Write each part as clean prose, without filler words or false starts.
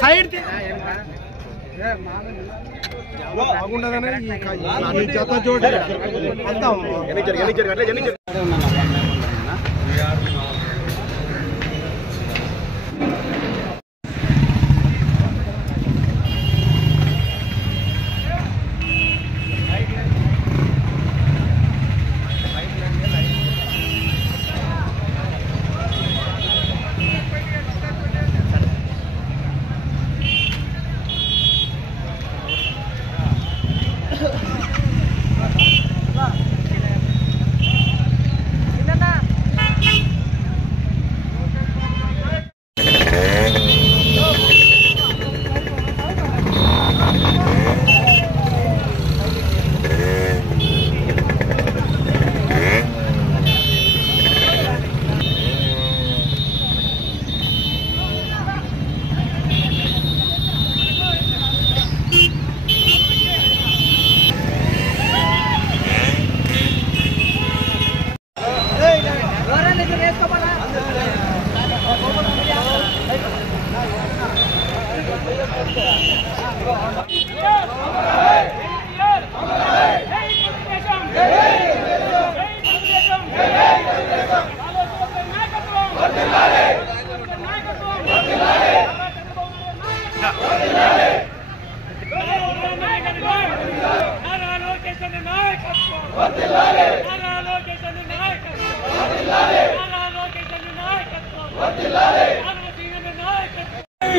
Side జత చోటు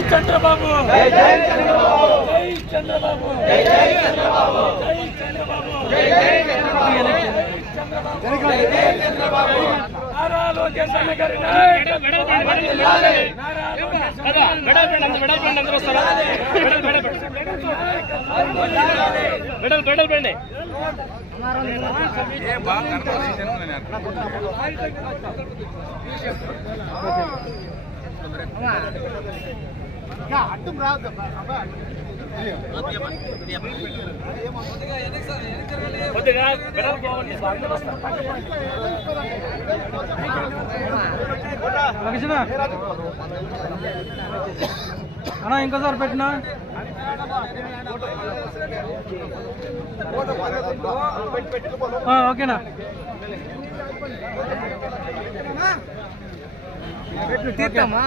చంద్రబాబు చంద్రబాబు నారా లోకేష్ అన్న గారి అడ్డం రాదు అన్నా ఇంకోసారి పెట్టినా ఓకేనా తీర్తామా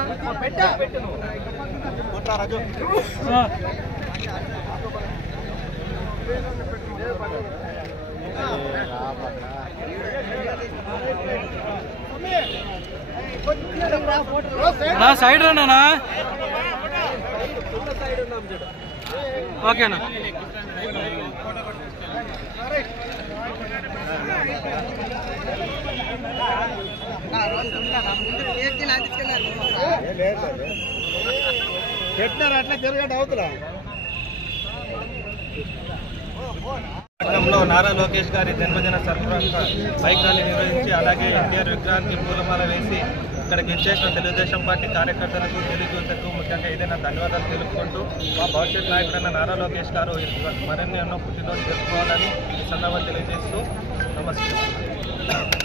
సైడ్ రానా ఓకేనా పెట్టినారు అట్లా జరగడం అవుతురా. పట్టణంలో నారా లోకేష్ గారి జన్మదిన సందర్భంగా బైక్ ర్యాలీ నిర్వహించి అలాగే ఎన్టీఆర్ విగ్రహానికి పూలమాల వేసి ఇక్కడికి ఇచ్చేసిన తెలుగుదేశం పార్టీ కార్యకర్తలకు తెలుగులకు ముఖ్యంగా ఏదైనా ధన్యవాదాలు తెలుపుకుంటూ మా భవిష్యత్ నాయకుడైన నారా లోకేష్ గారు మరిన్ని ఎన్నో పుట్టినరోజు జరుపుకోవాలని ఈ సందర్భంగా తెలియజేస్తూ నమస్కారం.